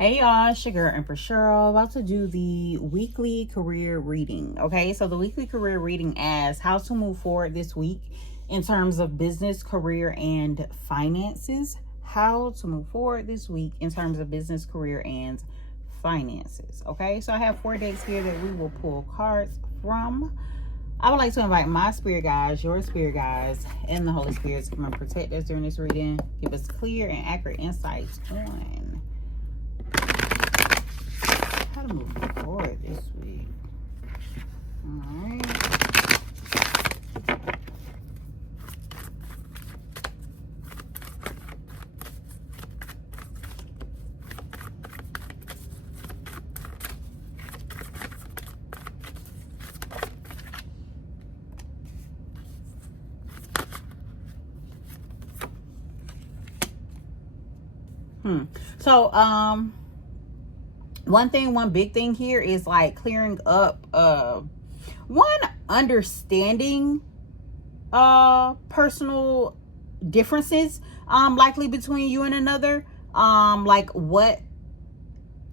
Hey y'all, it's your girl Empress Cheryl, about to do the weekly career reading. Okay, so the weekly career reading asks how to move forward this week in terms of business, career, and finances. How to move forward this week in terms of business, career, and finances. Okay, so I have 4 days here that we will pull cards from. I would like to invite my spirit guides, your spirit guides, and the Holy Spirit to come and protect us during this reading. Give us clear and accurate insights on how to move forward this week. Alright. So, one big thing here is like clearing up, one, understanding, personal differences, likely between you and another, like what,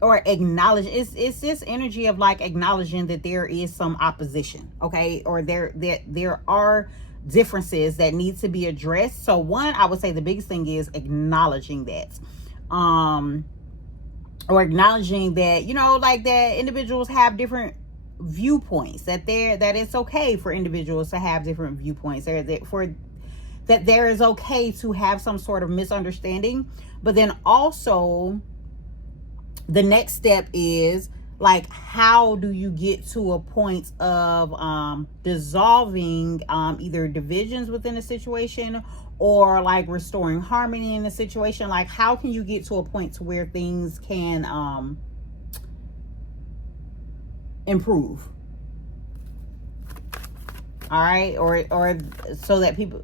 or acknowledge, it's this energy of like acknowledging that there is some opposition, okay, or there are differences that need to be addressed. So one, I would say the biggest thing is acknowledging that, or acknowledging that, like that individuals have different viewpoints, that it's okay for individuals to have different viewpoints, that there is okay to have some sort of misunderstanding. But then also the next step is like, how do you get to a point of dissolving either divisions within a situation, or like restoring harmony in the situation? Like, how can you get to a point to where things can improve? All right, or so that people,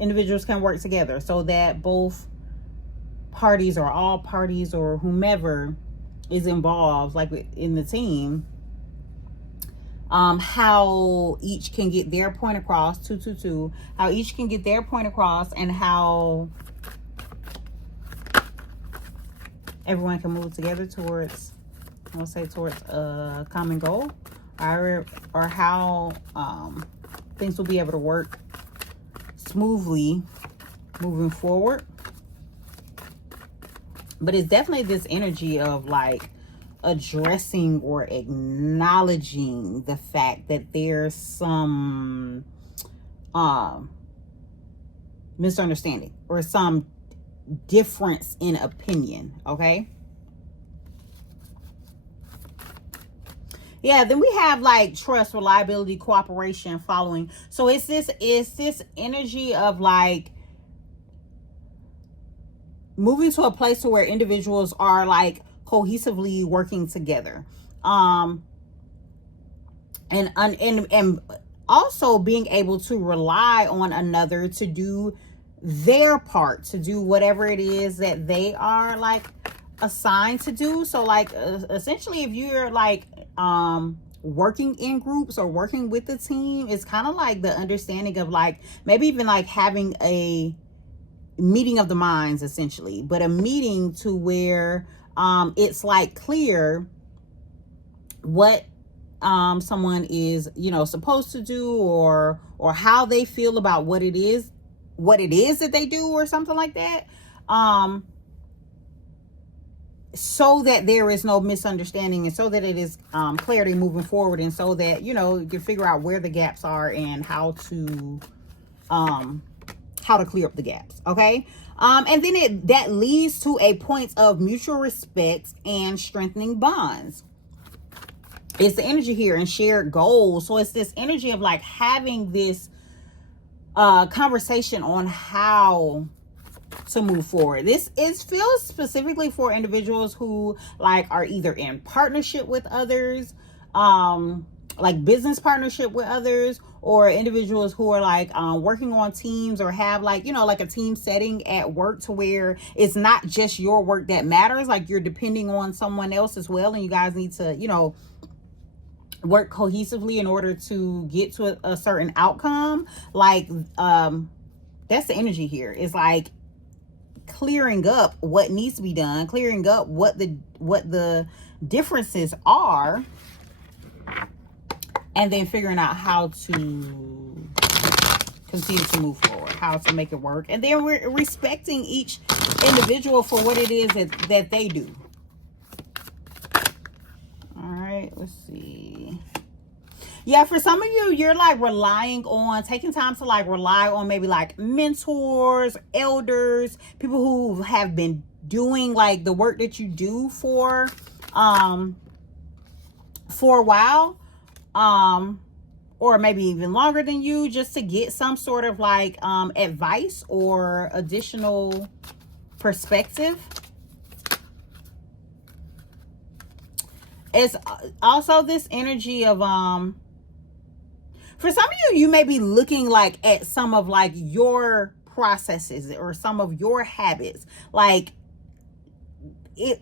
individuals can work together, so that both parties, or all parties, or whomever is involved, like in the team, how each can get their point across, how each can get their point across, and how everyone can move together towards, towards a common goal, or how things will be able to work smoothly moving forward. But it's definitely this energy of like addressing or acknowledging the fact that there's some misunderstanding or some difference in opinion. Okay, yeah, then we have like trust, reliability, cooperation, following. So it's this energy of like moving to a place to where individuals are like cohesively working together, and also being able to rely on another to do their part, to do whatever it is that they are like assigned to do. So like essentially, if you're like working in groups or working with the team, it's kind of like the understanding of like maybe even like having a meeting of the minds, essentially, but a meeting to where it's like clear what someone is supposed to do, or how they feel about what it is that they do, or something like that, so that there is no misunderstanding, and so that it is clarity moving forward, and so that you can figure out where the gaps are and how to clear up the gaps. Okay, and then that leads to a point of mutual respect and strengthening bonds. It's the energy here, and shared goals. So it's this energy of like having this conversation on how to move forward. This feels specifically for individuals who like are either in partnership with others, like business partnership with others, or individuals who are like working on teams, or have like like a team setting at work, to where it's not just your work that matters, like you're depending on someone else as well, and you guys need to work cohesively in order to get to a certain outcome. Like that's the energy here. It's like clearing up what needs to be done, clearing up what the differences are, and then figuring out how to continue to move forward, how to make it work. And then we're respecting each individual for what it is that they do. All right, let's see. Yeah, for some of you, you're like taking time to like rely on maybe like mentors, elders, people who have been doing like the work that you do for a while, or maybe even longer than you, just to get some sort of like advice or additional perspective. It's also this energy of for some of you, you may be looking like at some of like your processes or some of your habits. Like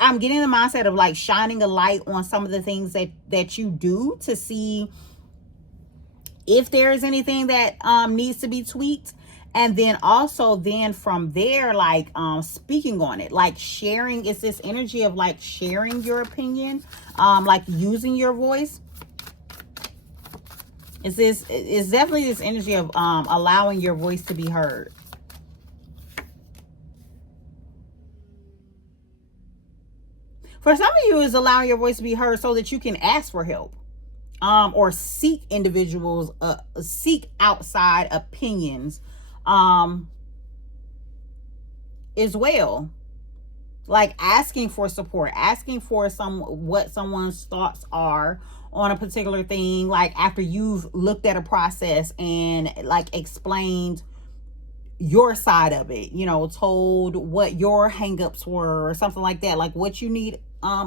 I'm getting the mindset of like shining a light on some of the things that you do to see if there is anything that needs to be tweaked. And then also then from there, like speaking on it, like sharing. It's this energy of like sharing your opinion, like using your voice. It's definitely this energy of allowing your voice to be heard. For some of you, is allowing your voice to be heard so that you can ask for help, or seek individuals, seek outside opinions, as well. Like asking for support, asking for what someone's thoughts are on a particular thing, like after you've looked at a process and like explained your side of it, you know, told what your hangups were or something like that, like what you need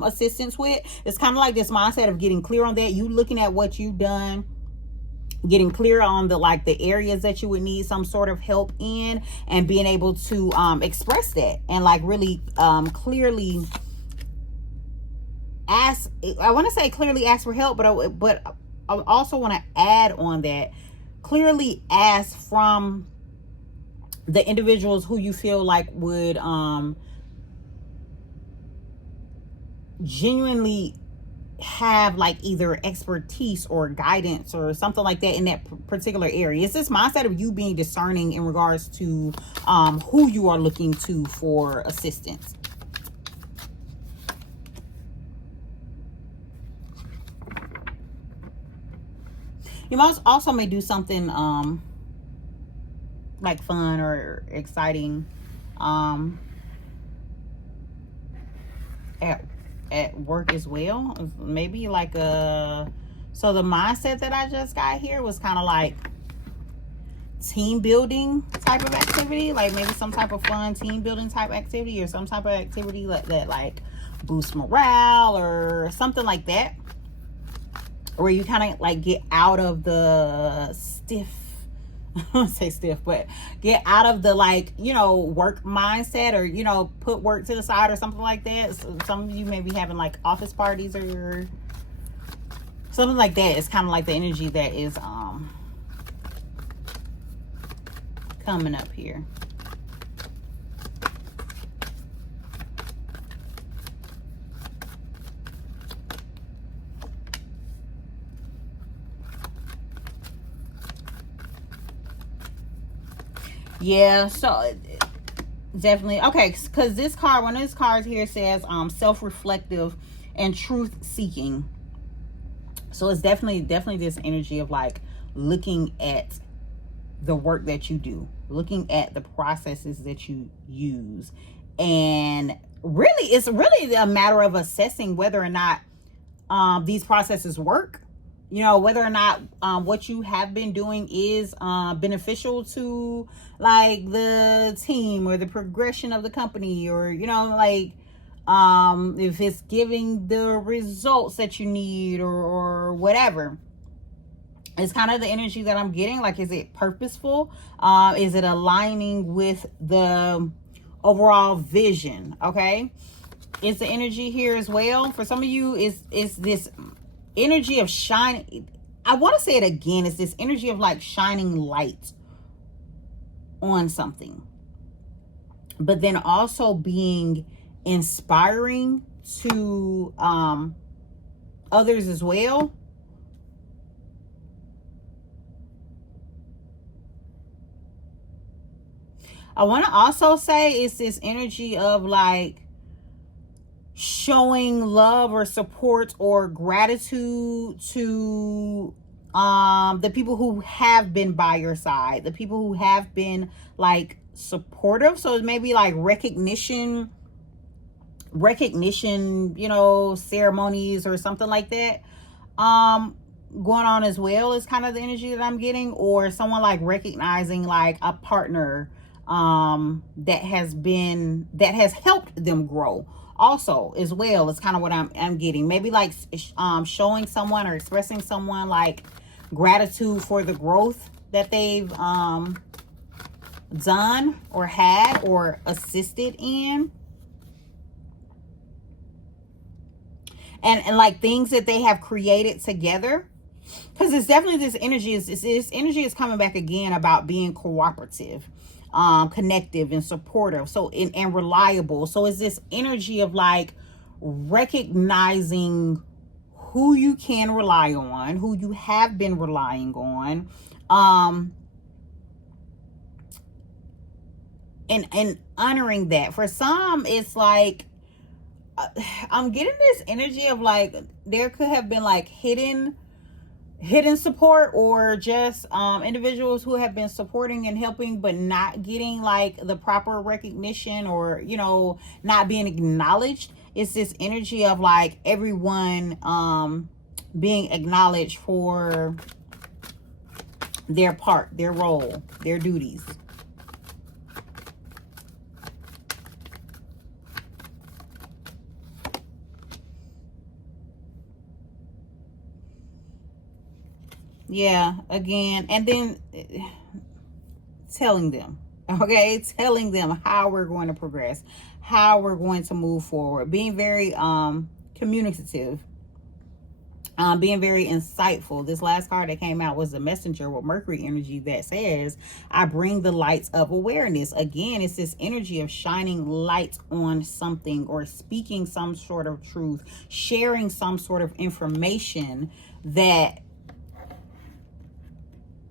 assistance with. It's kind of like this mindset of getting clear on that. You looking at what you've done, getting clear on the areas that you would need some sort of help in, and being able to express that and like really clearly ask. I want to say clearly ask for help, but I also want to add on that, clearly ask from the individuals who you feel like would genuinely have like either expertise or guidance or something like that in that particular area. It's this mindset of you being discerning in regards to who you are looking to for assistance. You must also may do something like fun or exciting at work as well. Maybe like so the mindset that I just got here was kind of like team building type of activity, like maybe some type of fun team building type activity, or some type of activity that like boost morale or something like that, where you kind of like get out of the stiff, I don't say stiff, but get out of the like, you know, work mindset, or, you know, put work to the side or something like that. So some of you may be having like office parties or something like that. It's kind of like the energy that is coming up here. Yeah, so definitely okay, because this card, one of these cards here says self-reflective and truth-seeking. So it's definitely this energy of like looking at the work that you do, looking at the processes that you use, and really it's really a matter of assessing whether or not these processes work. You know, whether or not what you have been doing is beneficial to like the team or the progression of the company, or, you know, like if it's giving the results that you need, or whatever. It's kind of the energy that I'm getting. Like, is it purposeful? Is it aligning with the overall vision? Okay. It's the energy here as well. For some of you, is this energy of shining. I want to say it again. It's this energy of like shining light on something, but then also being inspiring to others as well. I want to also say it's this energy of like showing love or support or gratitude to the people who have been by your side, the people who have been like supportive. So it may be like recognition, you know, ceremonies or something like that going on as well, is kind of the energy that I'm getting. Or someone like recognizing like a partner that has helped them grow also as well, is kind of what I'm getting. Maybe like showing someone or expressing someone like gratitude for the growth that they've done or had or assisted in, and like things that they have created together. Because it's definitely this energy is coming back again about being cooperative, connective and supportive, so and reliable. So it's this energy of like recognizing who you can rely on, who you have been relying on, and honoring that. For some, it's like I'm getting this energy of like there could have been like hidden support, or just individuals who have been supporting and helping but not getting like the proper recognition, or you know, not being acknowledged. It's this energy of like everyone being acknowledged for their part, their role, their duties. Yeah, again, and then telling them, okay, telling them how we're going to progress, how we're going to move forward, being very communicative, being very insightful. This last card that came out was the Messenger with Mercury energy that says, I bring the lights of awareness. Again, it's this energy of shining light on something, or speaking some sort of truth, sharing some sort of information that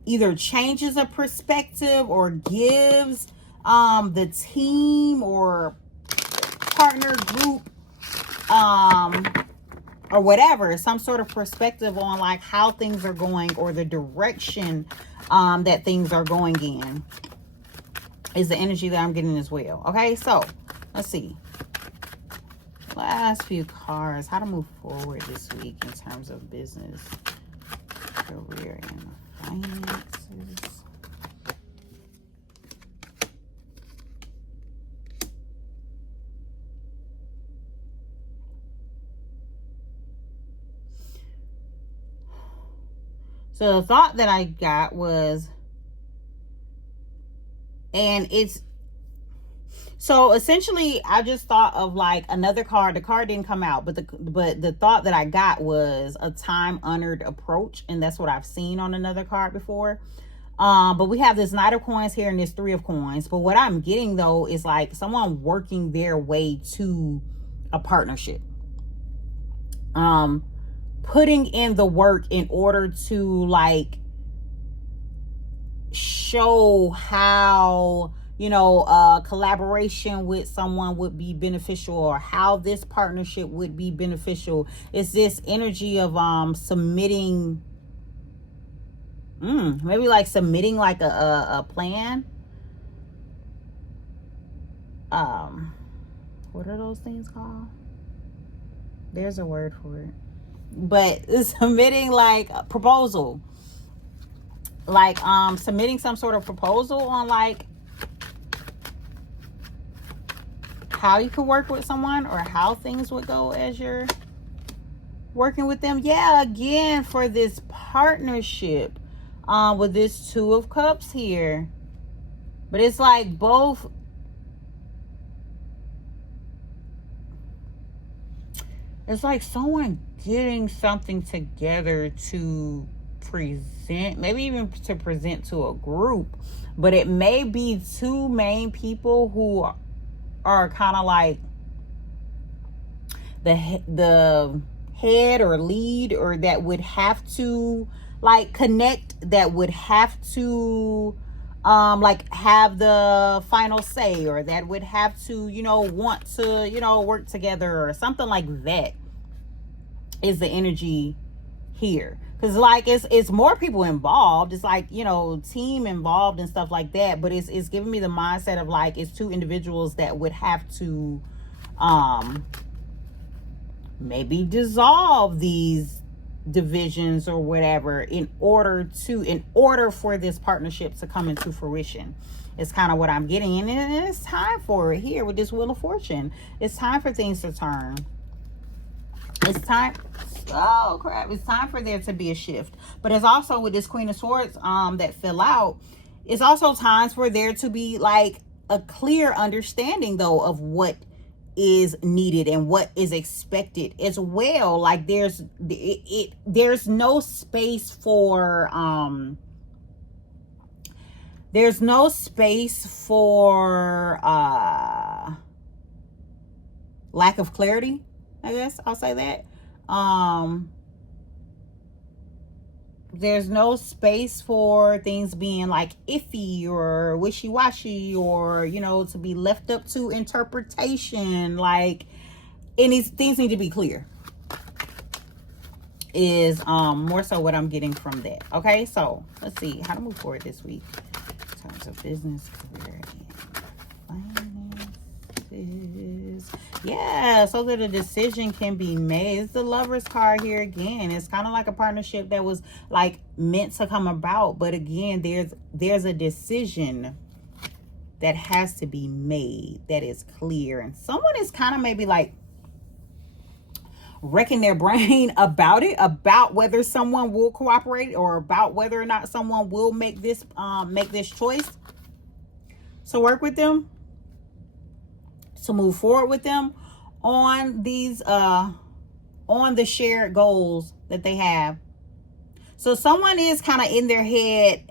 either changes a perspective or gives the team or partner group or whatever some sort of perspective on like how things are going, or the direction that things are going in, is the energy that I'm getting as well. Okay, so let's see. Last few cards. How to move forward this week in terms of business, career, and finances. So the thought that I got was, and it's, so essentially I just thought of like another card. The card didn't come out, but the thought that I got was a time-honored approach, and that's what I've seen on another card before. But we have this Knight of Coins here and this Three of Coins. But what I'm getting though is like someone working their way to a partnership. Putting in the work in order to like show how, you know, collaboration with someone would be beneficial, or how this partnership would be beneficial. It's this energy of submitting, maybe like submitting like a plan. What are those things called? There's a word for it. But submitting like a proposal, like submitting some sort of proposal on like how you could work with someone, or how things would go as you're working with them. Yeah, again, for this partnership with this Two of Cups here. But it's like both, it's like someone getting something together to present, maybe even to present to a group, but it may be two main people who are kind of like the head or lead, or that would have to like connect, that would have to like have the final say, or that would have to, you know, want to, you know, work together or something like that, is the energy here. Because like it's more people involved. It's like, you know, team involved and stuff like that, but it's giving me the mindset of like it's two individuals that would have to maybe dissolve these divisions or whatever in order for this partnership to come into fruition. It's kind of what I'm getting. And it's time for it here with this Wheel of Fortune. It's time for things to turn. It's time. Oh crap. It's time for there to be a shift. But it's also with this Queen of Swords that fell out. It's also times for there to be like a clear understanding though of what is needed and what is expected as well. Like there's no space for lack of clarity, I guess I'll say that. There's no space for things being like iffy or wishy-washy, or, you know, to be left up to interpretation. Like, and these things need to be clear, is more so what I'm getting from that. Okay, so let's see how to move forward this week in terms of business, career, and finances. Yeah, so that a decision can be made. It's the Lover's card here again. It's kind of like a partnership that was like meant to come about, but again, there's a decision that has to be made that is clear, and someone is kind of maybe like wrecking their brain about it, about whether someone will cooperate, or about whether or not someone will make this choice to work with them, to move forward with them on these on the shared goals that they have. So someone is kind of in their head,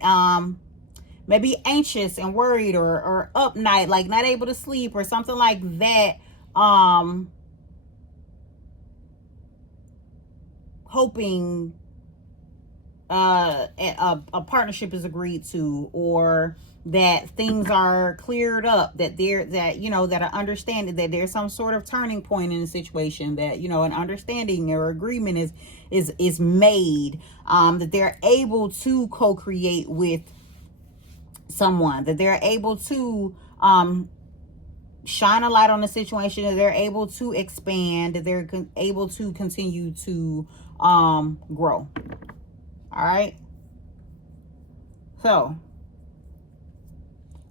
maybe anxious and worried, or up night, like not able to sleep or something like that, hoping a partnership is agreed to, or that things are cleared up, that are understanding, that there's some sort of turning point in the situation, that, you know, an understanding or agreement is made, that they're able to co-create with someone, that they're able to shine a light on the situation, that they're able to expand, that they're able to continue to grow. All right, so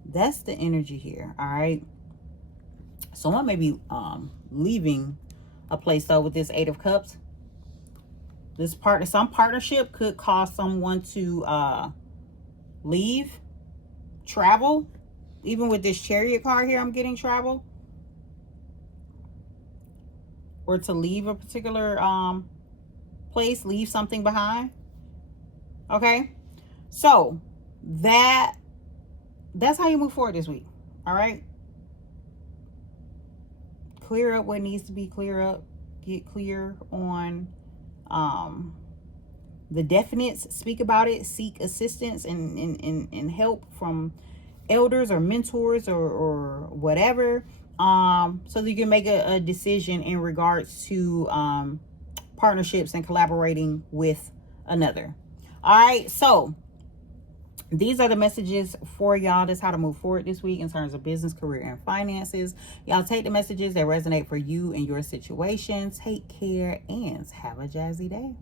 that's the energy here. All right, someone may be leaving a place though with this Eight of Cups. Some partnership could cause someone to leave, travel. Even with this Chariot card here, I'm getting travel, or to leave a particular place, leave something behind. Okay, so that's how you move forward this week. All right, clear up what needs to be clear up. Get clear on the definites. Speak about it. Seek assistance and help from elders or mentors or whatever, so that you can make a decision in regards to partnerships and collaborating with another. All right, so these are the messages for y'all. That's how to move forward this week in terms of business, career, and finances. Y'all take the messages that resonate for you and your situation. Take care and have a jazzy day.